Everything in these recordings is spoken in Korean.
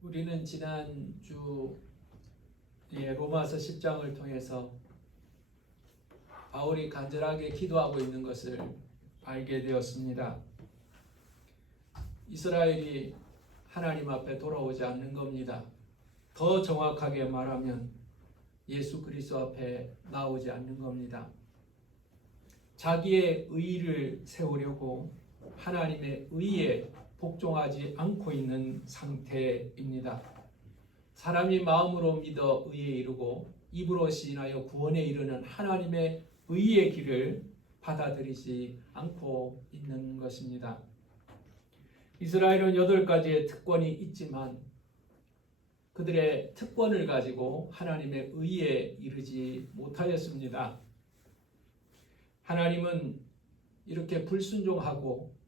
우리는 지난주 로마서 10장을 통해서 바울이 간절하게 기도하고 있는 것을 알게 되었습니다. 이스라엘이 하나님 앞에 돌아오지 않는 겁니다. 더 정확하게 말하면 예수 그리스도 앞에 나오지 않는 겁니다. 자기의 의를 세우려고 하나님의 의에 복종하지 않고 있는 상태입니다. 사람이 마음으로 믿어 의에 이르고 입으로 시인하여 구원에 이르는 하나님의 의의 길을 받아들이지 않고 있는 것입니다. 이스라엘은 8가지의 특권이 있지만 그들의 특권을 가지고 하나님의 의에 이르지 못하였습니다. 하나님은 이렇게 불순종하고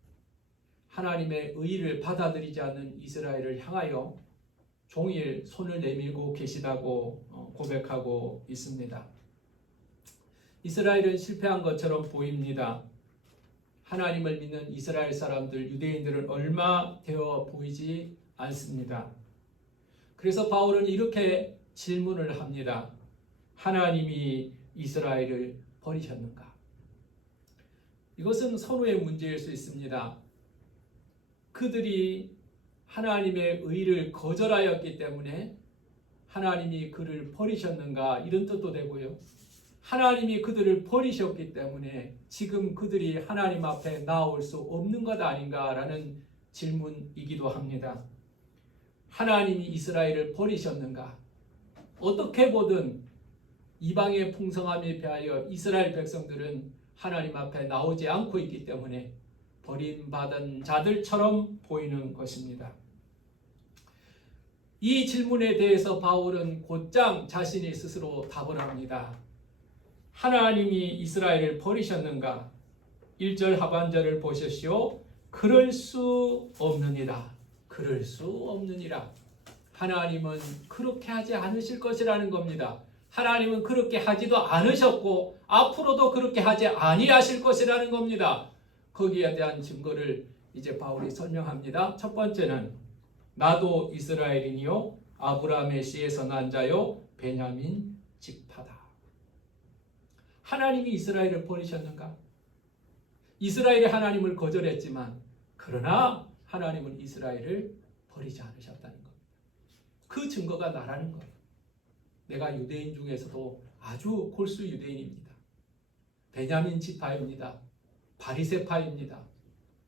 하나님의 의를 받아들이지 않는 이스라엘을 향하여 종일 손을 내밀고 계시다고 고백하고 있습니다. 이스라엘은 실패한 것처럼 보입니다. 하나님을 믿는 이스라엘 사람들, 유대인들은 얼마 되어 보이지 않습니다. 그래서 바울은 이렇게 질문을 합니다. 하나님이 이스라엘을 버리셨는가? 이것은 선호의 문제일 수 있습니다. 그들이 하나님의 의를 거절하였기 때문에 하나님이 그를 버리셨는가 이런 뜻도 되고요. 하나님이 그들을 버리셨기 때문에 지금 그들이 하나님 앞에 나올 수 없는 것 아닌가라는 질문이기도 합니다. 하나님이 이스라엘을 버리셨는가? 어떻게 보든 이방의 풍성함에 비하여 이스라엘 백성들은 하나님 앞에 나오지 않고 있기 때문에 버림받은 자들처럼 보이는 것입니다. 이 질문에 대해서 바울은 곧장 자신이 스스로 답을 합니다. 하나님이 이스라엘을 버리셨는가? 1절 하반절을 보십시오. 그럴 수 없느니라. 그럴 수 없느니라. 하나님은 그렇게 하지 않으실 것이라는 겁니다. 하나님은 그렇게 하지도 않으셨고 앞으로도 그렇게 하지 아니하실 것이라는 겁니다. 거기에 대한 증거를 이제 바울이 설명합니다. 첫 번째는 나도 이스라엘이니요 아브라함의 씨에서 난 자요 베냐민 지파다. 하나님이 이스라엘을 버리셨는가? 이스라엘이 하나님을 거절했지만 그러나 하나님은 이스라엘을 버리지 않으셨다는 겁니다. 그 증거가 나라는 거예요. 내가 유대인 중에서도 아주 골수 유대인입니다. 베냐민 지파입니다. 바리새파입니다.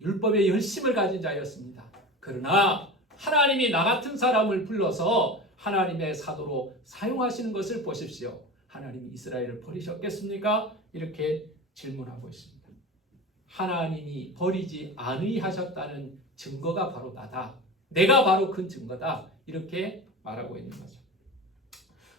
율법의 열심을 가진 자였습니다. 그러나 하나님이 나 같은 사람을 불러서 하나님의 사도로 사용하시는 것을 보십시오. 하나님이 이스라엘을 버리셨겠습니까? 이렇게 질문하고 있습니다. 하나님이 버리지 아니하셨다는 증거가 바로 나다. 내가 바로 그 증거다. 이렇게 말하고 있는 거죠.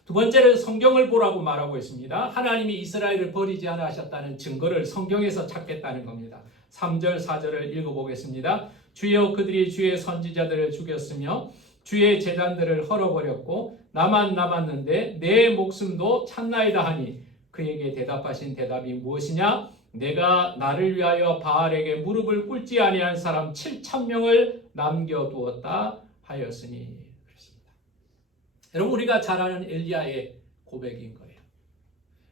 두 번째는 성경을 보라고 말하고 있습니다. 하나님이 이스라엘을 버리지 않으셨다는 증거를 성경에서 찾겠다는 겁니다. 3절 4절을 읽어보겠습니다. 주여 그들이 주의 선지자들을 죽였으며 주의 제단들을 헐어버렸고 나만 남았는데 내 목숨도 찾나이다 하니 그에게 대답하신 대답이 무엇이냐? 내가 나를 위하여 바알에게 무릎을 꿇지 아니한 사람 7,000명을 남겨두었다 하였으니. 여러분 우리가 잘 아는 엘리야의 고백인 거예요.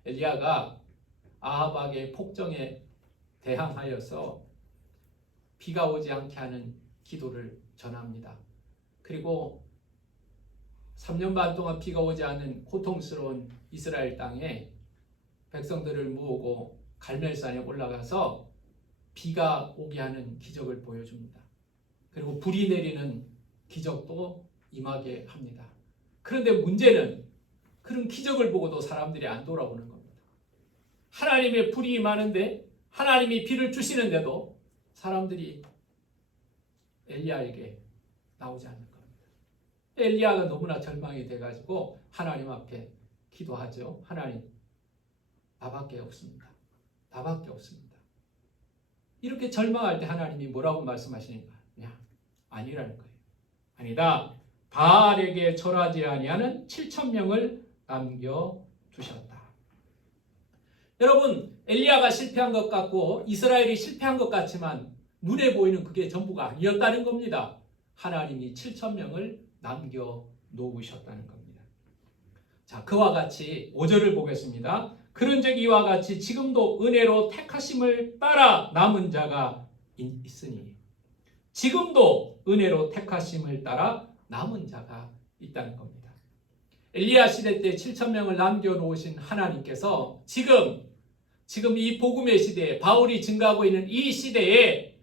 엘리야가 아합에게 폭정에 대항하여서 비가 오지 않게 하는 기도를 전합니다. 그리고 3년 반 동안 비가 오지 않은 고통스러운 이스라엘 땅에 백성들을 모으고 갈멜산에 올라가서 비가 오게 하는 기적을 보여줍니다. 그리고 불이 내리는 기적도 임하게 합니다. 그런데 문제는 그런 기적을 보고도 사람들이 안 돌아오는 겁니다. 하나님의 불이 임하는데 하나님이 비를 주시는데도 사람들이 엘리야에게 나오지 않는 겁니다. 엘리야가 너무나 절망이 돼가지고 하나님 앞에 기도하죠. 하나님, 나밖에 없습니다. 나밖에 없습니다. 이렇게 절망할 때 하나님이 뭐라고 말씀하시는가? 아니라는 거예요. 아니다. 바알에게 절하지 아니하는 7,000명을 남겨두셨다. 여러분 엘리야가 실패한 것 같고 이스라엘이 실패한 것 같지만 눈에 보이는 그게 전부가 아니었다는 겁니다. 하나님이 7,000명을 남겨 놓으셨다는 겁니다. 자, 그와 같이 5절을 보겠습니다. 그런즉 이와 같이 지금도 은혜로 택하심을 따라 남은 자가 있으니, 지금도 은혜로 택하심을 따라 남은 자가 있다는 겁니다. 엘리야 시대 때 7,000명을 남겨놓으신 하나님께서 지금 이 복음의 시대에, 바울이 증거하고 있는 이 시대에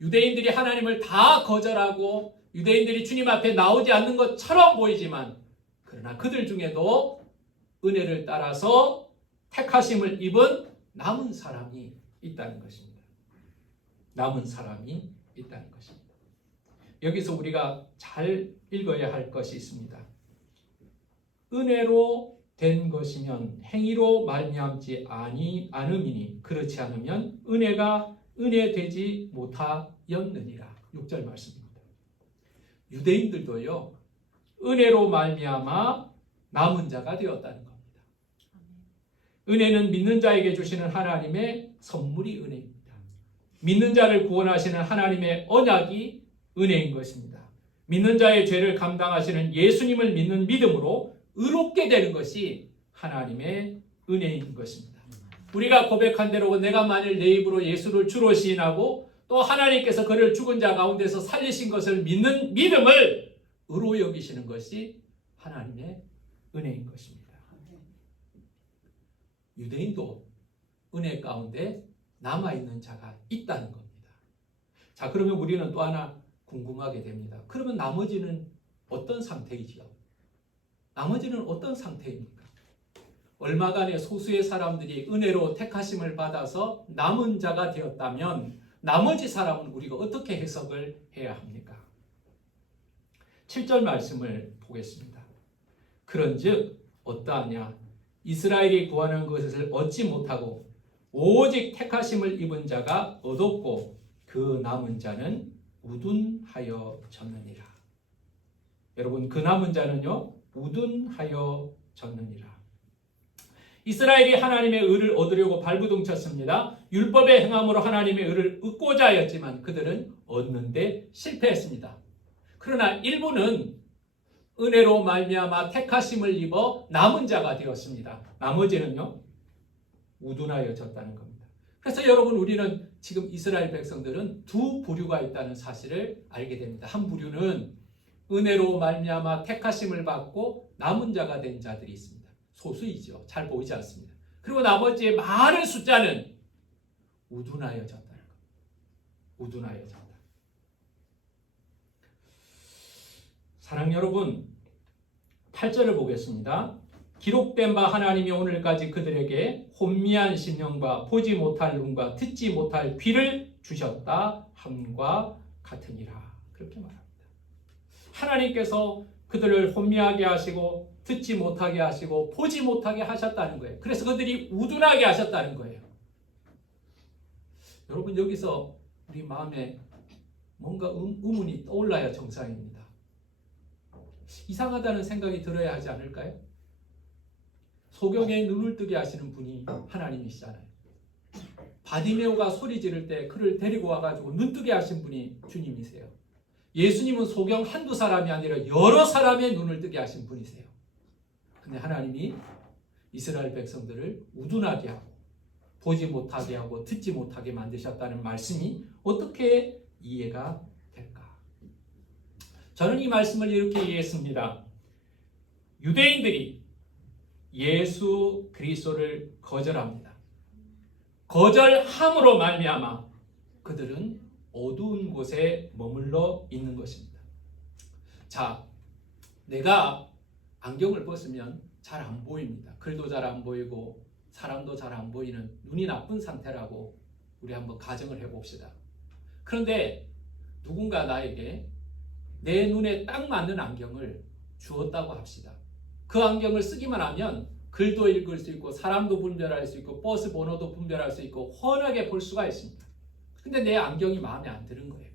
유대인들이 하나님을 다 거절하고 유대인들이 주님 앞에 나오지 않는 것처럼 보이지만, 그러나 그들 중에도 은혜를 따라서 택하심을 입은 남은 사람이 있다는 것입니다. 남은 사람이 있다는 것입니다. 여기서 우리가 잘 읽어야 할 것이 있습니다. 은혜로 된 것이면 행위로 말미암지 않음이니 그렇지 않으면 은혜가 은혜 되지 못하였느니라. 6절 말씀입니다. 유대인들도요, 은혜로 말미암아 남은 자가 되었다는 겁니다. 은혜는 믿는 자에게 주시는 하나님의 선물이 은혜입니다. 믿는 자를 구원하시는 하나님의 언약이 은혜인 것입니다. 믿는 자의 죄를 감당하시는 예수님을 믿는 믿음으로 의롭게 되는 것이 하나님의 은혜인 것입니다. 우리가 고백한 대로 내가 만일 내 입으로 예수를 주로 시인하고 또 하나님께서 그를 죽은 자 가운데서 살리신 것을 믿는 믿음을 의로 여기시는 것이 하나님의 은혜인 것입니다. 유대인도 은혜 가운데 남아있는 자가 있다는 겁니다. 자, 그러면 우리는 또 하나 궁금하게 됩니다. 그러면 나머지는 어떤 상태이지요? 나머지는 어떤 상태입니까? 얼마간의 소수의 사람들이 은혜로 택하심을 받아서 남은 자가 되었다면 나머지 사람은 우리가 어떻게 해석을 해야 합니까? 7절 말씀을 보겠습니다. 그런즉 어떠하냐? 이스라엘이 구하는 것을 얻지 못하고 오직 택하심을 입은 자가 얻었고 그 남은 자는 우둔하여 졌느니라. 여러분, 그 남은 자는요, 우둔하여 졌느니라. 이스라엘이 하나님의 의를 얻으려고 발부둥쳤습니다. 율법의 행함으로 하나님의 의를 얻고자 하였지만 그들은 얻는데 실패했습니다. 그러나 일부는 은혜로 말미암아 택하심을 입어 남은 자가 되었습니다. 나머지는요, 우둔하여 졌다는 겁니다. 그래서 여러분, 우리는 지금 이스라엘 백성들은 두 부류가 있다는 사실을 알게 됩니다. 한 부류는 은혜로 말미암아 택하심을 받고 남은 자가 된 자들이 있습니다. 소수이죠. 잘 보이지 않습니다. 그리고 나머지의 많은 숫자는 우둔하여 졌다는 겁니다. 우둔하여 졌다. 사랑 여러분, 8절을 보겠습니다. 기록된 바 하나님이 오늘까지 그들에게 혼미한 심령과 보지 못할 눈과 듣지 못할 귀를 주셨다 함과 같으니라. 그렇게 말합니다. 하나님께서 그들을 혼미하게 하시고 듣지 못하게 하시고 보지 못하게 하셨다는 거예요. 그래서 그들이 우둔하게 하셨다는 거예요. 여러분, 여기서 우리 마음에 뭔가 의문이 떠올라야 정상입니다. 이상하다는 생각이 들어야 하지 않을까요? 소경의 눈을 뜨게 하시는 분이 하나님이시잖아요. 바디메오가 소리 지를 때 그를 데리고 와가지고 눈 뜨게 하신 분이 주님이세요. 예수님은 소경 한두 사람이 아니라 여러 사람의 눈을 뜨게 하신 분이세요. 근데 하나님이 이스라엘 백성들을 우둔하게 하고 보지 못하게 하고 듣지 못하게 만드셨다는 말씀이 어떻게 이해가 될까? 저는 이 말씀을 이렇게 이해했습니다. 유대인들이 예수 그리스도를 거절합니다. 거절함으로 말미암아 그들은 어두운 곳에 머물러 있는 것입니다. 자, 내가 안경을 벗으면 잘 안 보입니다. 글도 잘 안 보이고 사람도 잘 안 보이는 눈이 나쁜 상태라고 우리 한번 가정을 해봅시다. 그런데 누군가 나에게 내 눈에 딱 맞는 안경을 주었다고 합시다. 그 안경을 쓰기만 하면 글도 읽을 수 있고 사람도 분별할 수 있고 버스 번호도 분별할 수 있고 훤하게 볼 수가 있습니다. 근데 내 안경이 마음에 안 드는 거예요.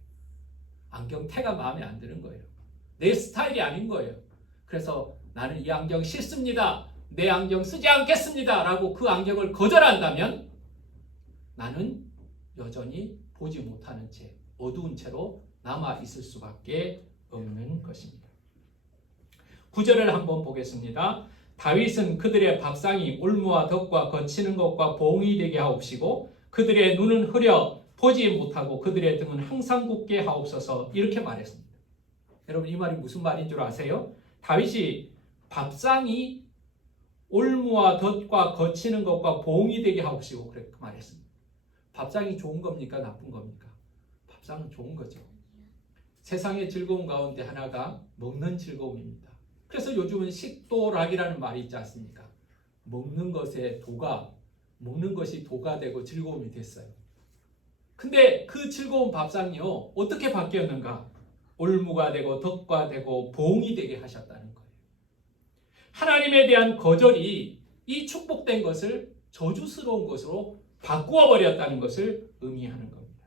안경테가 마음에 안 드는 거예요. 내 스타일이 아닌 거예요. 그래서 나는 이 안경 싫습니다. 내 안경 쓰지 않겠습니다. 라고 그 안경을 거절한다면 나는 여전히 보지 못하는 채 어두운 채로 남아 있을 수밖에 없는 것입니다. 9절을 한번 보겠습니다. 다윗은 그들의 밥상이 올무와 덕과 거치는 것과 봉이 되게 하옵시고 그들의 눈은 흐려 보지 못하고 그들의 등은 항상 굳게 하옵소서 이렇게 말했습니다. 여러분 이 말이 무슨 말인 줄 아세요? 다윗이 밥상이 올무와 덫과 거치는 것과 봉이 되게 하옵시고 그렇게 말했습니다. 밥상이 좋은 겁니까? 나쁜 겁니까? 밥상은 좋은 거죠. 세상의 즐거움 가운데 하나가 먹는 즐거움입니다. 그래서 요즘은 식도락이라는 말이 있지 않습니까? 먹는 것에 먹는 것이 도가 되고 즐거움이 됐어요. 근데 그 즐거운 밥상이요 어떻게 바뀌었는가? 올무가 되고 덕과 되고 봉이 되게 하셨다는 거예요. 하나님에 대한 거절이 이 축복된 것을 저주스러운 것으로 바꾸어 버렸다는 것을 의미하는 겁니다.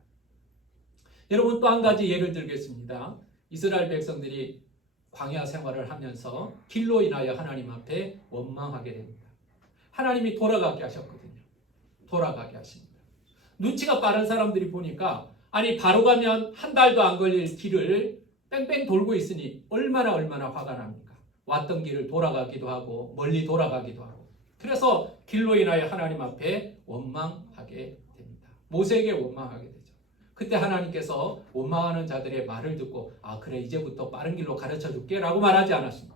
여러분 또 한 가지 예를 들겠습니다. 이스라엘 백성들이 광야 생활을 하면서 길로 인하여 하나님 앞에 원망하게 됩니다. 하나님이 돌아가게 하셨거든요. 돌아가게 하십니다. 눈치가 빠른 사람들이 보니까 아니 바로 가면 한 달도 안 걸릴 길을 뺑뺑 돌고 있으니 얼마나 화가 납니까? 왔던 길을 돌아가기도 하고 멀리 돌아가기도 하고 그래서 길로 인하여 하나님 앞에 원망하게 됩니다. 모세에게 원망하게 되죠. 그때 하나님께서 원망하는 자들의 말을 듣고 아 그래 이제부터 빠른 길로 가르쳐 줄게 라고 말하지 않았습니다.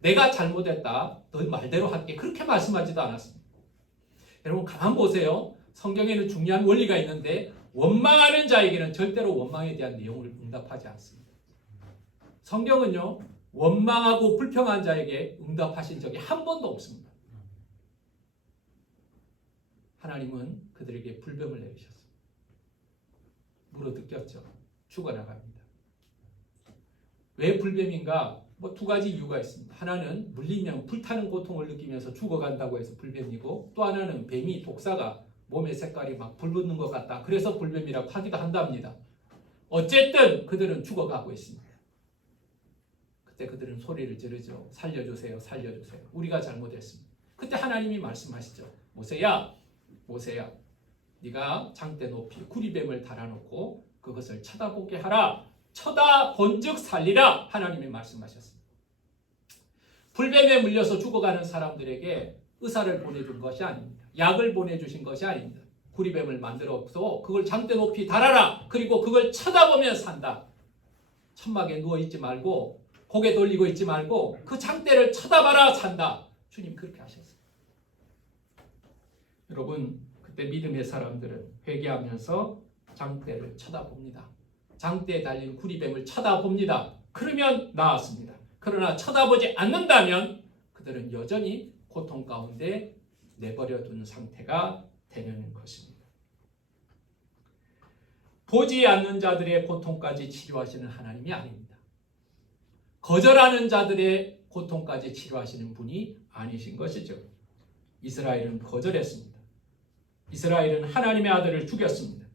내가 잘못했다 너 말대로 할게 그렇게 말씀하지도 않았습니다. 여러분 가만 보세요. 성경에는 중요한 원리가 있는데 원망하는 자에게는 절대로 원망에 대한 내용을 응답하지 않습니다. 성경은요 원망하고 불평한 자에게 응답하신 적이 한 번도 없습니다. 하나님은 그들에게 불뱀을 내리셨습니다. 물어뜯겼죠. 죽어나갑니다. 왜 불뱀인가? 두 가지 이유가 있습니다. 하나는 물리면 불타는 고통을 느끼면서 죽어간다고 해서 불뱀이고 또 하나는 뱀이 독사가 몸의 색깔이 막 불붙는 것 같다. 그래서 불뱀이라고 하기도 한답니다. 어쨌든 그들은 죽어가고 있습니다. 그때 그들은 소리를 지르죠. 살려주세요. 살려주세요. 우리가 잘못했습니다. 그때 하나님이 말씀하시죠. 모세야 네가 장대 높이 구리뱀을 달아놓고 그것을 쳐다보게 하라. 쳐다본즉 살리라. 하나님이 말씀하셨습니다. 불뱀에 물려서 죽어가는 사람들에게 의사를 보내준 것이 아닙니다. 약을 보내주신 것이 아닙니다. 구리뱀을 만들어서 그걸 장대 높이 달아라. 그리고 그걸 쳐다보면 산다. 천막에 누워있지 말고 고개 돌리고 있지 말고 그 장대를 쳐다봐라 산다. 주님 그렇게 하셨어요. 여러분 그때 믿음의 사람들은 회개하면서 장대를 쳐다봅니다. 장대에 달린 구리뱀을 쳐다봅니다. 그러면 나았습니다. 그러나 쳐다보지 않는다면 그들은 여전히 고통 가운데 내버려 둔 상태가 되는 것입니다. 보지 않는 자들의 고통까지 치료하시는 하나님이 아닙니다. 거절하는 자들의 고통까지 치료하시는 분이 아니신 것이죠. 이스라엘은 거절했습니다. 이스라엘은 하나님의 아들을 죽였습니다.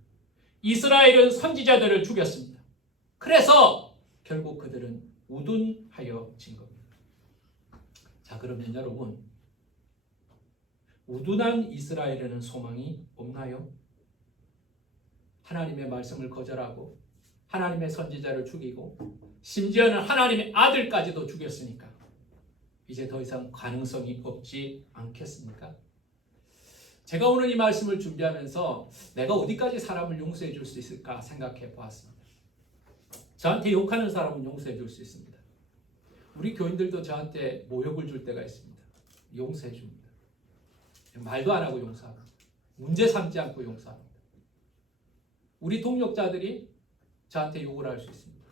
이스라엘은 선지자들을 죽였습니다. 그래서 결국 그들은 우둔하여진 겁니다. 자, 그러면 여러분, 우둔한 이스라엘에는 소망이 없나요? 하나님의 말씀을 거절하고 하나님의 선지자를 죽이고 심지어는 하나님의 아들까지도 죽였으니까 이제 더 이상 가능성이 없지 않겠습니까? 제가 오늘 이 말씀을 준비하면서 내가 어디까지 사람을 용서해 줄 수 있을까 생각해 보았습니다. 저한테 욕하는 사람은 용서해 줄 수 있습니다. 우리 교인들도 저한테 모욕을 줄 때가 있습니다. 용서해 줍니다. 말도 안 하고 용서합니다. 문제 삼지 않고 용서합니다. 우리 동역자들이 저한테 욕을 할 수 있습니다.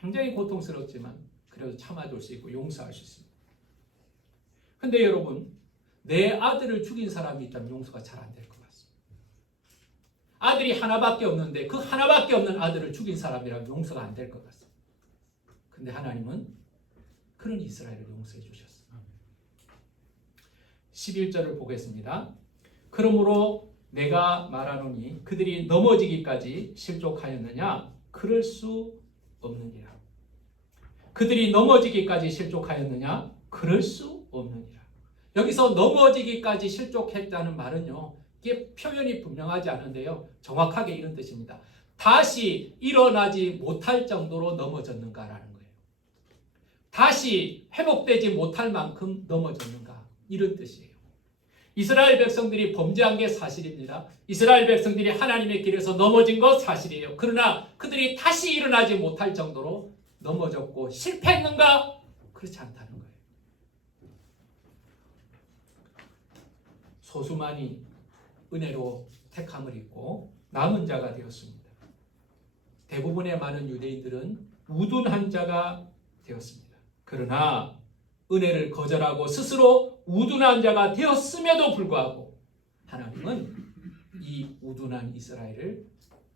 굉장히 고통스럽지만 그래도 참아줄 수 있고 용서할 수 있습니다. 근데 여러분, 내 아들을 죽인 사람이 있다면 용서가 잘 안 될 것 같습니다. 아들이 하나밖에 없는데 그 하나밖에 없는 아들을 죽인 사람이라면 용서가 안 될 것 같습니다. 근데 하나님은 그런 이스라엘을 용서해 주셨어요. 11절을 보겠습니다. 그러므로 내가 말하노니 그들이 넘어지기까지 실족하였느냐? 그럴 수 없느니라. 그들이 넘어지기까지 실족하였느냐? 그럴 수 없느니라. 여기서 넘어지기까지 실족했다는 말은요, 이게 표현이 분명하지 않은데요, 정확하게 이런 뜻입니다. 다시 일어나지 못할 정도로 넘어졌는가라는 거예요. 다시 회복되지 못할 만큼 넘어졌는가? 이런 뜻이에요. 이스라엘 백성들이 범죄한 게 사실입니다. 이스라엘 백성들이 하나님의 길에서 넘어진 것 사실이에요. 그러나 그들이 다시 일어나지 못할 정도로 넘어졌고 실패했는가? 그렇지 않다는 거예요. 소수만이 은혜로 택함을 입고 남은 자가 되었습니다. 대부분의 많은 유대인들은 우둔한 자가 되었습니다. 그러나 은혜를 거절하고 스스로 우둔한 자가 되었음에도 불구하고 하나님은 이 우둔한 이스라엘을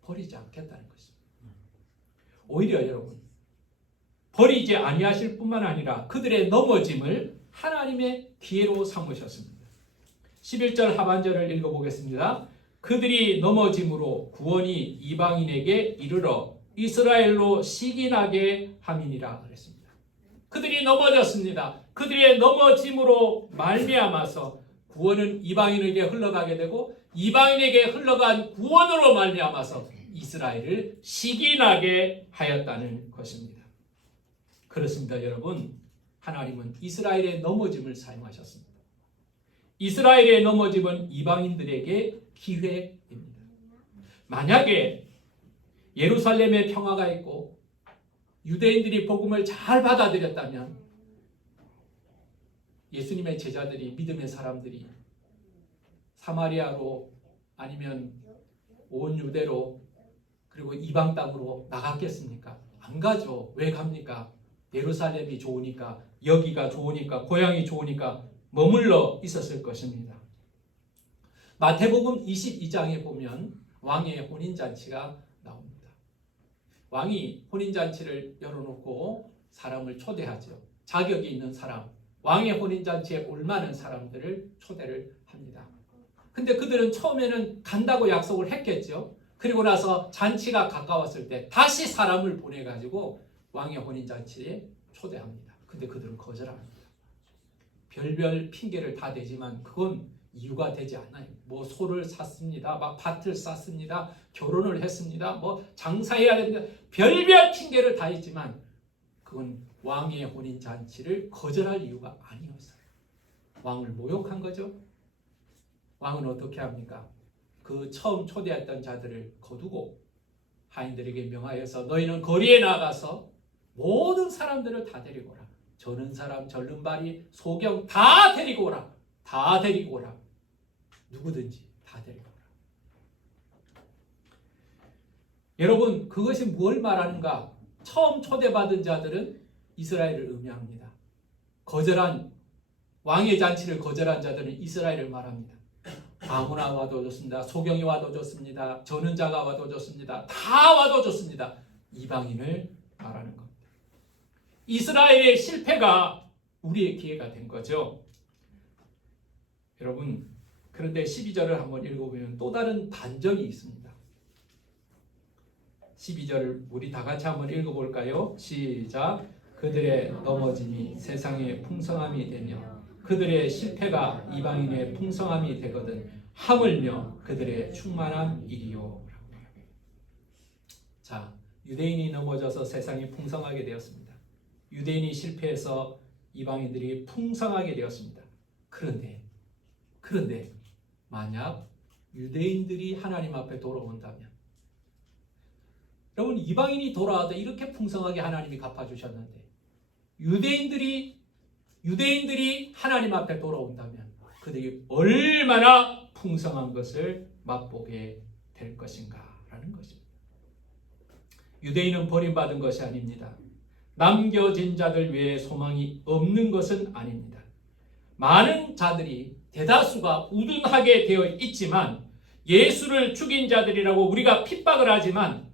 버리지 않겠다는 것입니다. 오히려 여러분, 버리지 아니하실 뿐만 아니라 그들의 넘어짐을 하나님의 기회로 삼으셨습니다. 11절 하반절을 읽어보겠습니다. 그들이 넘어짐으로 구원이 이방인에게 이르러 이스라엘로 시기나게 함이니라 그랬습니다. 그들이 넘어졌습니다. 그들의 넘어짐으로 말미암아서 구원은 이방인에게 흘러가게 되고 이방인에게 흘러간 구원으로 말미암아서 이스라엘을 시기나게 하였다는 것입니다. 그렇습니다, 여러분. 하나님은 이스라엘의 넘어짐을 사용하셨습니다. 이스라엘의 넘어짐은 이방인들에게 기회입니다. 만약에 예루살렘에 평화가 있고 유대인들이 복음을 잘 받아들였다면 예수님의 제자들이, 믿음의 사람들이 사마리아로 아니면 온 유대로 그리고 이방 땅으로 나갔겠습니까? 안 가죠. 왜 갑니까? 예루살렘이 좋으니까, 여기가 좋으니까, 고향이 좋으니까 머물러 있었을 것입니다. 마태복음 22장에 보면 왕의 혼인잔치가 나옵니다. 왕이 혼인잔치를 열어놓고 사람을 초대하죠. 자격이 있는 사람, 왕의 혼인잔치에 올만한 사람들을 초대를 합니다. 근데 그들은 처음에는 간다고 약속을 했겠죠. 그리고 나서 잔치가 가까웠을 때 다시 사람을 보내가지고 왕의 혼인잔치에 초대합니다. 근데 그들은 거절합니다. 별별 핑계를 다 대지만 그건 이유가 되지 않아요. 뭐 소를 샀습니다. 막 밭을 쌌습니다. 결혼을 했습니다. 뭐 장사해야 됩니다. 별별 핑계를 다 했지만 그건 왕의 혼인잔치를 거절할 이유가 아니었어요. 왕을 모욕한 거죠. 왕은 어떻게 합니까? 그 처음 초대했던 자들을 거두고 하인들에게 명하여서 너희는 거리에 나가서 모든 사람들을 다 데리고 오라. 저는 사람, 절름발이, 소경 다 데리고 오라. 다 데리고 오라. 누구든지 다 데리고 오라. 여러분, 그것이 뭘 말하는가? 처음 초대받은 자들은 이스라엘을 의미합니다. 거절한 왕의 잔치를 거절한 자들은 이스라엘을 말합니다. 아무나 와도 좋습니다. 소경이 와도 좋습니다. 저는 자가 와도 좋습니다. 다 와도 좋습니다. 이방인을 말하는 겁니다. 이스라엘의 실패가 우리의 기회가 된 거죠. 여러분, 그런데 12절을 한번 읽어보면 또 다른 반전이 있습니다. 12절을 우리 다 같이 한번 읽어볼까요? 시작. 그들의 넘어짐이 세상의 풍성함이 되며 그들의 실패가 이방인의 풍성함이 되거든 하물며 그들의 충만한 일이요. 자, 유대인이 넘어져서 세상이 풍성하게 되었습니다. 유대인이 실패해서 이방인들이 풍성하게 되었습니다. 그런데 만약 유대인들이 하나님 앞에 돌아온다면, 여러분, 이방인이 돌아와도 이렇게 풍성하게 하나님이 갚아주셨는데 유대인들이 하나님 앞에 돌아온다면 그들이 얼마나 풍성한 것을 맛보게 될 것인가라는 것입니다. 유대인은 버림받은 것이 아닙니다. 남겨진 자들 외에 소망이 없는 것은 아닙니다. 많은 자들이, 대다수가 우둔하게 되어 있지만 예수를 죽인 자들이라고 우리가 핍박을 하지만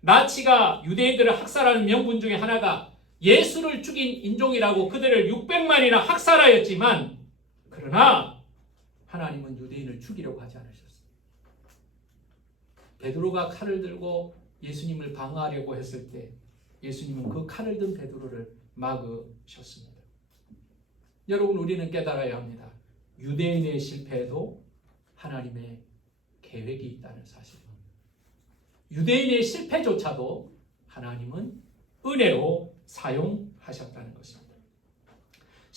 나치가 유대인들을 학살하는 명분 중에 하나가 예수를 죽인 인종이라고 그들을 600만이나 학살하였지만 그러나 하나님은 유대인을 죽이려고 하지 않으셨어요. 베드로가 칼을 들고 예수님을 방어하려고 했을 때 예수님은 그 칼을 든 베드로를 막으셨습니다. 여러분, 우리는 깨달아야 합니다. 유대인의 실패에도 하나님의 계획이 있다는 사실입니다. 유대인의 실패조차도 하나님은 은혜로 사용하셨다는 것입니다.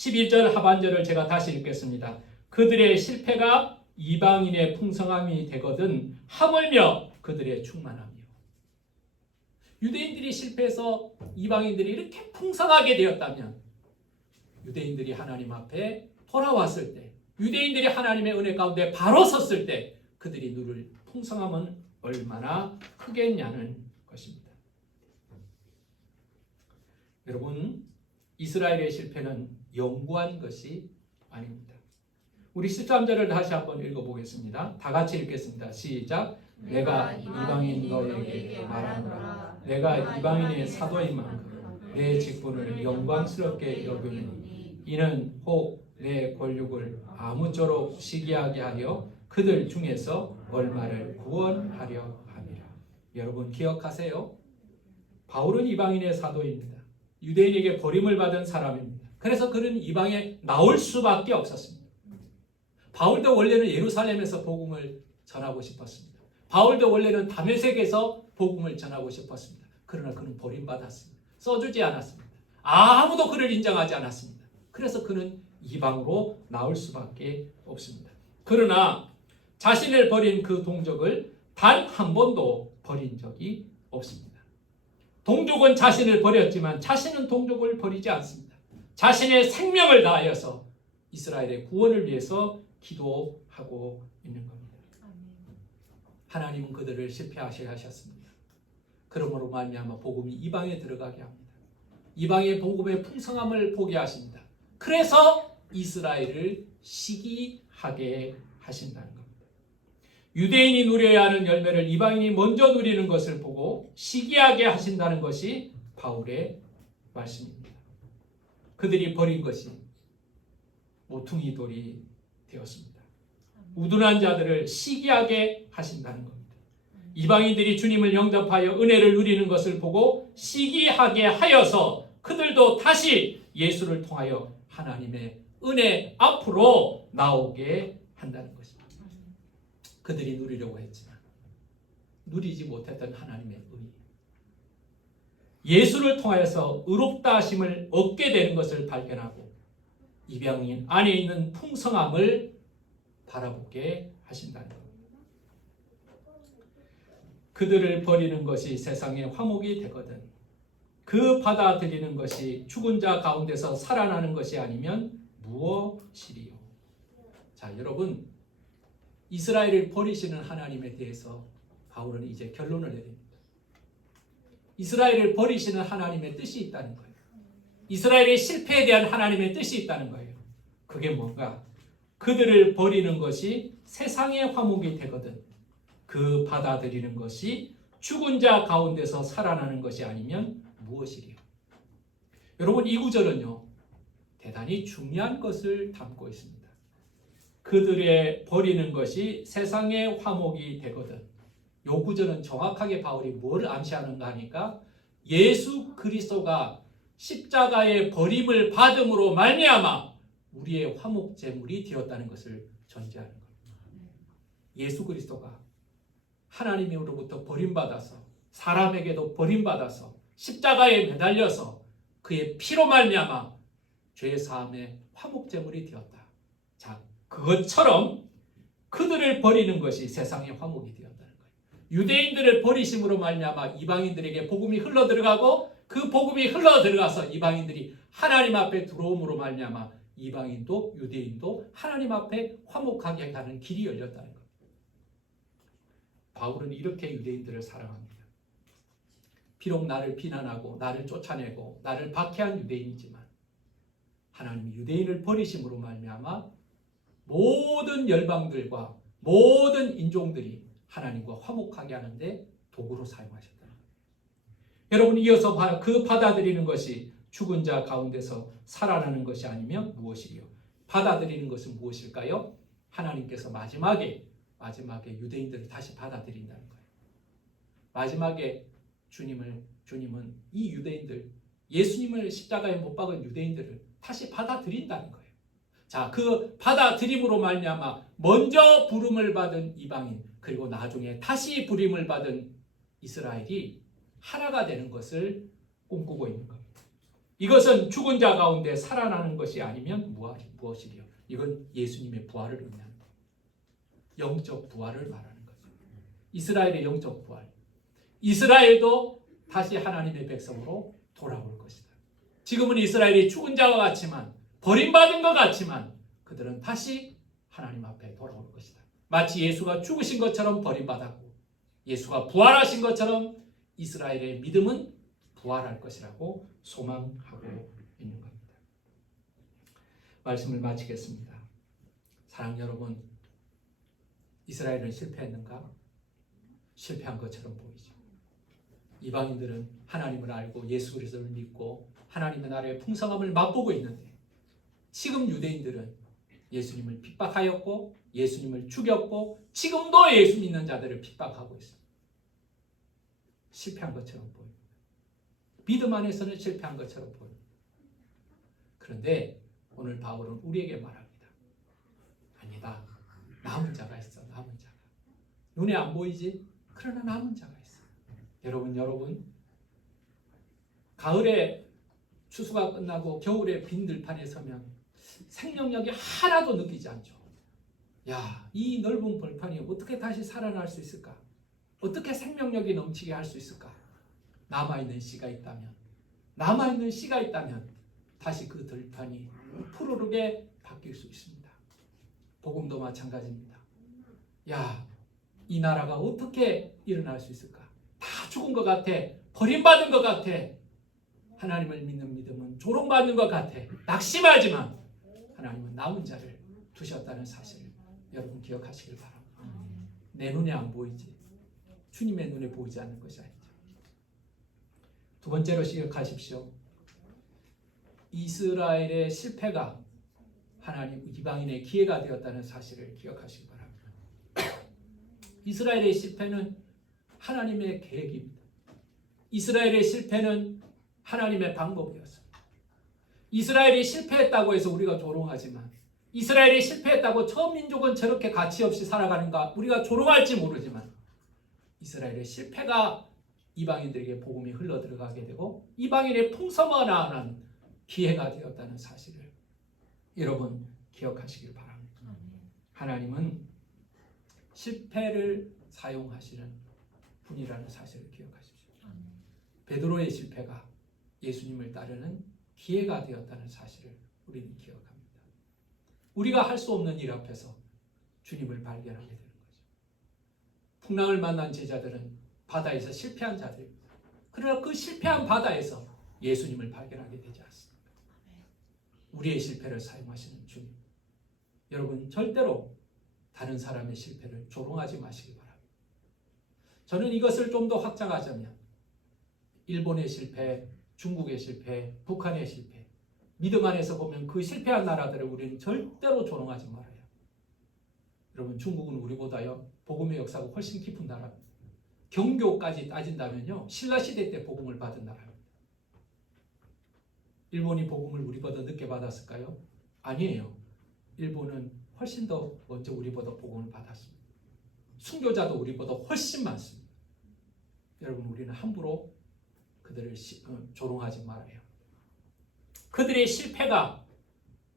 11절 하반절을 제가 다시 읽겠습니다. 그들의 실패가 이방인의 풍성함이 되거든 하물며 그들의 충만함이요. 유대인들이 실패해서 이방인들이 이렇게 풍성하게 되었다면 유대인들이 하나님 앞에 돌아왔을 때, 유대인들이 하나님의 은혜 가운데 바로 섰을 때 그들이 누릴 풍성함은 얼마나 크겠냐는 것입니다. 여러분, 이스라엘의 실패는 영구한 것이 아닙니다. 우리 13절을 다시 한번 읽어보겠습니다. 다 같이 읽겠습니다. 시작. 내가 이방인 너에게 말하노라. 내가 이방인의 사도인 만큼 내 직분을 영광스럽게 여기니 이는 혹 내 권력을 아무쪼록 시기하게 하여 그들 중에서 얼마를 구원하려 함이라. 여러분 기억하세요. 바울은 이방인의 사도입니다. 유대인에게 버림을 받은 사람입니다. 그래서 그는 이방에 나올 수밖에 없었습니다. 바울도 원래는 예루살렘에서 복음을 전하고 싶었습니다. 바울도 원래는 다메섹에서 복음을 전하고 싶었습니다. 그러나 그는 버림받았습니다. 써주지 않았습니다. 아무도 그를 인정하지 않았습니다. 그래서 그는 이방으로 나올 수밖에 없습니다. 그러나 자신을 버린 그 동족을 단 한 번도 버린 적이 없습니다. 동족은 자신을 버렸지만 자신은 동족을 버리지 않습니다. 자신의 생명을 다하여서 이스라엘의 구원을 위해서 기도하고 있는 겁니다. 하나님은 그들을 실패하시게 하셨습니다. 그러므로 말미암아 복음이 이방에 들어가게 합니다. 이방의 복음의 풍성함을 보게 하십니다. 그래서 이스라엘을 시기하게 하신다는 겁니다. 유대인이 누려야 하는 열매를 이방인이 먼저 누리는 것을 보고 시기하게 하신다는 것이 바울의 말씀입니다. 그들이 버린 것이 모퉁이 돌이 되었습니다. 우둔한 자들을 시기하게 하신다는 겁니다. 이방인들이 주님을 영접하여 은혜를 누리는 것을 보고 시기하게 하여서 그들도 다시 예수를 통하여 하나님의 은혜 앞으로 나오게 한다는 것입니다. 그들이 누리려고 했지만 누리지 못했던 하나님의 의, 예수를 통하여서 의롭다 하심을 얻게 되는 것을 발견하고 이방인 안에 있는 풍성함을 바라보게 하신다는 겁니다. 그들을 버리는 것이 세상의 화목이 되거든 그 받아들이는 것이 죽은 자 가운데서 살아나는 것이 아니면 무엇이리요? 자, 여러분, 이스라엘을 버리시는 하나님에 대해서 바울은 이제 결론을 내립니다. 이스라엘을 버리시는 하나님의 뜻이 있다는 거예요. 이스라엘의 실패에 대한 하나님의 뜻이 있다는 거예요. 그게 뭔가? 그들을 버리는 것이 세상의 화목이 되거든 그 받아들이는 것이 죽은 자 가운데서 살아나는 것이 아니면 무엇이리요? 여러분, 이 구절은요 대단히 중요한 것을 담고 있습니다. 그들의 버리는 것이 세상의 화목이 되거든. 이 구절은 정확하게 바울이 뭘 암시하는가 하니까 예수 그리스도가 십자가의 버림을 받음으로 말미암아 우리의 화목제물이 되었다는 것을 전제하는 겁니다. 예수 그리스도가 하나님으로부터 버림받아서 사람에게도 버림받아서 십자가에 매달려서 그의 피로 말미암아 죄 사함의 화목제물이 되었다. 자, 그것처럼 그들을 버리는 것이 세상의 화목이 되었다는 거예요. 유대인들을 버리심으로 말미암아 이방인들에게 복음이 흘러들어가고 그 복음이 흘러들어가서 이방인들이 하나님 앞에 들어옴으로 말미암아 이방인도 유대인도 하나님 앞에 화목하게 가는 길이 열렸다는 거예요. 바울은 이렇게 유대인들을 사랑합니다. 비록 나를 비난하고 나를 쫓아내고 나를 박해한 유대인이지만 하나님이 유대인을 버리심으로 말미암아 모든 열방들과 모든 인종들이 하나님과 화목하게 하는데 도구로 사용하셨다. 여러분, 이어서 그 받아들이는 것이 죽은 자 가운데서 살아나는 것이 아니면 무엇이요? 받아들이는 것은 무엇일까요? 하나님께서 마지막에 유대인들을 다시 받아들인다는 거예요. 마지막에 주님은 이 유대인들, 예수님을 십자가에 못 박은 유대인들을 다시 받아들인다는 거예요. 자, 그 받아들임으로 말미암아 먼저 부름을 받은 이방인, 그리고 나중에 다시 부름을 받은 이스라엘이 하나가 되는 것을 꿈꾸고 있는 겁니다. 이것은 죽은 자 가운데 살아나는 것이 아니면 무엇이리요? 이건 예수님의 부활을 의미하는 거예요. 영적 부활을 말하는 거죠. 이스라엘의 영적 부활. 이스라엘도 다시 하나님의 백성으로 돌아올 것이다. 지금은 이스라엘이 죽은 자와 같지만, 버림받은 것 같지만 그들은 다시 하나님 앞에 돌아올 것이다. 마치 예수가 죽으신 것처럼 버림받았고 예수가 부활하신 것처럼 이스라엘의 믿음은 부활할 것이라고 소망하고 있는 겁니다. 말씀을 마치겠습니다. 사랑하는 여러분, 이스라엘은 실패했는가? 실패한 것처럼 보이죠. 이방인들은 하나님을 알고 예수 그리스도를 믿고 하나님의 나라의 풍성함을 맛보고 있는데, 지금 유대인들은 예수님을 핍박하였고 예수님을 죽였고 지금도 예수 믿는 자들을 핍박하고 있습니다. 실패한 것처럼 보입니다. 믿음 안에서는 실패한 것처럼 보입니다. 그런데 오늘 바울은 우리에게 말합니다. 아니다. 남은 자가 있어. 남은 자가. 눈에 안 보이지? 그러나 남은 자가 있어. 여러분 가을에 추수가 끝나고 겨울에 빈 들판에 서면 생명력이 하나도 느끼지 않죠. 야, 이 넓은 벌판이 어떻게 다시 살아날 수 있을까? 어떻게 생명력이 넘치게 할 수 있을까? 남아있는 씨가 있다면 다시 그 들판이 푸르르게 바뀔 수 있습니다. 복음도 마찬가지입니다. 야, 이 나라가 어떻게 일어날 수 있을까? 다 죽은 것 같아. 버림받은 것 같아. 하나님을 믿는 믿음은 조롱받는 것 같아. 낙심하지만 하나님은 남은 자를 두셨다는 사실을 여러분 기억하시길 바랍니다. 내 눈에 안 보이지. 주님의 눈에 보이지 않는 것이 아니죠. 두 번째로 기억하십시오. 이스라엘의 실패가 하나님 이방인의 기회가 되었다는 사실을 기억하시기 바랍니다. 이스라엘의 실패는 하나님의 계획입니다. 이스라엘의 실패는 하나님의 방법이었습니다. 이스라엘이 실패했다고 해서 우리가 조롱하지만, 이스라엘이 실패했다고 저 민족은 저렇게 가치 없이 살아가는가 우리가 조롱할지 모르지만, 이스라엘의 실패가 이방인들에게 복음이 흘러들어가게 되고 이방인의 풍성한 기회가 되었다는 사실을 여러분 기억하시길 바랍니다. 하나님은 실패를 사용하시는 분이라는 사실을 기억하십시오. 베드로의 실패가 예수님을 따르는 기회가 되었다는 사실을 우리는 기억합니다. 우리가 할 수 없는 일 앞에서 주님을 발견하게 되는 거죠. 풍랑을 만난 제자들은 바다에서 실패한 자들입니다. 그러나 그 실패한 바다에서 예수님을 발견하게 되지 않습니다. 우리의 실패를 사용하시는 주님. 여러분 절대로 다른 사람의 실패를 조롱하지 마시기 바랍니다. 저는 이것을 좀 더 확장하자면 일본의 실패, 중국의 실패, 북한의 실패, 믿음 안에서 보면 그 실패한 나라들을 우리는 절대로 조롱하지 말아요. 여러분 중국은 우리보다요 복음의 역사가 훨씬 깊은 나라입니다. 경교까지 따진다면요 신라시대 때 복음을 받은 나라입니다. 일본이 복음을 우리보다 늦게 받았을까요? 아니에요. 일본은 훨씬 더 먼저 우리보다 복음을 받았습니다. 순교자도 우리보다 훨씬 많습니다. 여러분 우리는 함부로 그들을 조롱하지 말아요. 그들의 실패가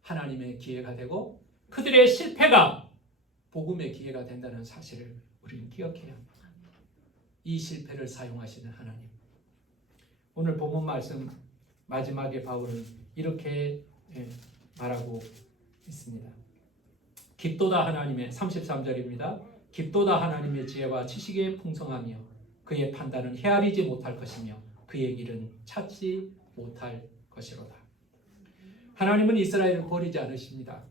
하나님의 기회가 되고 그들의 실패가 복음의 기회가 된다는 사실을 우리는 기억해야 합니다. 이 실패를 사용하시는 하나님. 오늘 본문 말씀 마지막에 바울은 이렇게 말하고 있습니다. 깊도다 하나님의 33절입니다. 깊도다 하나님의 지혜와 지식의 풍성하며 그의 판단은 헤아리지 못할 것이며 그의 길은 찾지 못할 것이로다. 하나님은 이스라엘을 버리지 않으십니다.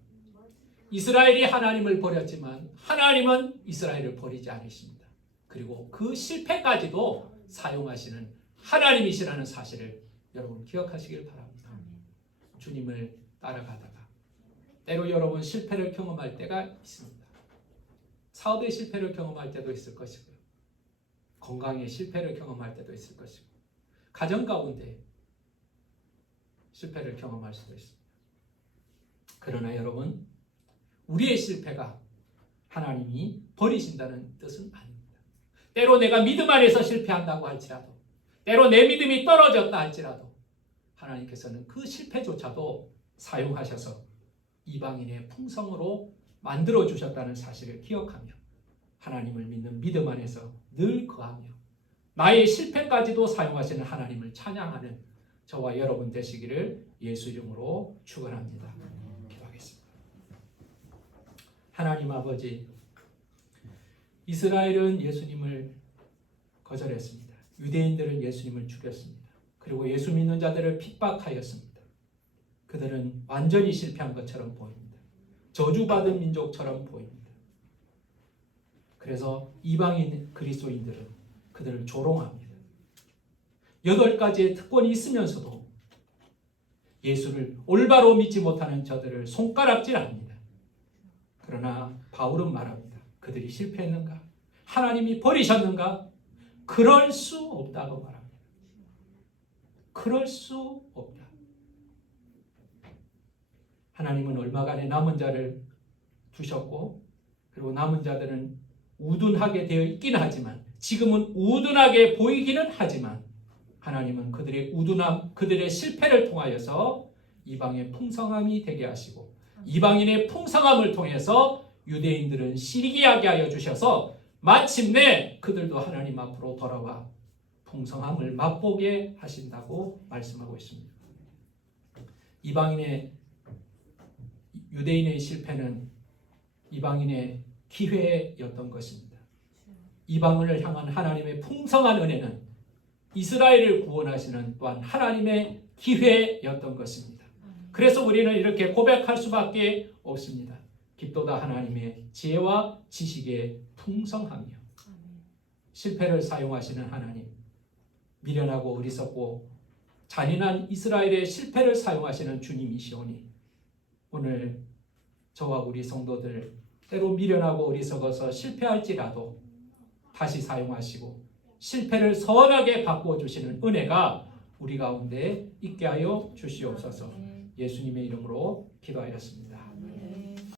이스라엘이 하나님을 버렸지만 하나님은 이스라엘을 버리지 않으십니다. 그리고 그 실패까지도 사용하시는 하나님이시라는 사실을 여러분 기억하시길 바랍니다. 주님을 따라가다가 때로 여러분 실패를 경험할 때가 있습니다. 사업의 실패를 경험할 때도 있을 것이고요. 건강의 실패를 경험할 때도 있을 것이고 가정 가운데 실패를 경험할 수도 있습니다. 그러나 여러분 우리의 실패가 하나님이 버리신다는 뜻은 아닙니다. 때로 내가 믿음 안에서 실패한다고 할지라도 때로 내 믿음이 떨어졌다 할지라도 하나님께서는 그 실패조차도 사용하셔서 이방인의 풍성으로 만들어 주셨다는 사실을 기억하며 하나님을 믿는 믿음 안에서 늘 거하며 나의 실패까지도 사용하시는 하나님을 찬양하는 저와 여러분 되시기를 예수 이름으로 축원합니다. 기도하겠습니다. 하나님 아버지, 이스라엘은 예수님을 거절했습니다. 유대인들은 예수님을 죽였습니다. 그리고 예수 믿는 자들을 핍박하였습니다. 그들은 완전히 실패한 것처럼 보입니다. 저주받은 민족처럼 보입니다. 그래서 이방인 그리스도인들은 그들을 조롱합니다. 8가지의 특권이 있으면서도 예수를 올바로 믿지 못하는 저들을 손가락질합니다. 그러나 바울은 말합니다. 그들이 실패했는가? 하나님이 버리셨는가? 그럴 수 없다고 말합니다. 그럴 수 없다. 하나님은 얼마간의 남은 자를 두셨고 그리고 남은 자들은 우둔하게 되어 있긴 하지만 지금은 우둔하게 보이기는 하지만 하나님은 그들의 우둔함, 그들의 실패를 통하여서 이방의 풍성함이 되게 하시고 이방인의 풍성함을 통해서 유대인들은 시기하게 하여 주셔서 마침내 그들도 하나님 앞으로 돌아와 풍성함을 맛보게 하신다고 말씀하고 있습니다. 유대인의 실패는 이방인의 기회였던 것입니다. 이방인을 향한 하나님의 풍성한 은혜는 이스라엘을 구원하시는 또한 하나님의 기회였던 것입니다. 그래서 우리는 이렇게 고백할 수밖에 없습니다. 깊도다 하나님의 지혜와 지식의 풍성하며 실패를 사용하시는 하나님, 미련하고 어리석고 잔인한 이스라엘의 실패를 사용하시는 주님이시오니 오늘 저와 우리 성도들 때로 미련하고 어리석어서 실패할지라도 다시 사용하시고 실패를 선하게 바꾸어 주시는 은혜가 우리 가운데 있게 하여 주시옵소서. 예수님의 이름으로 기도하였습니다.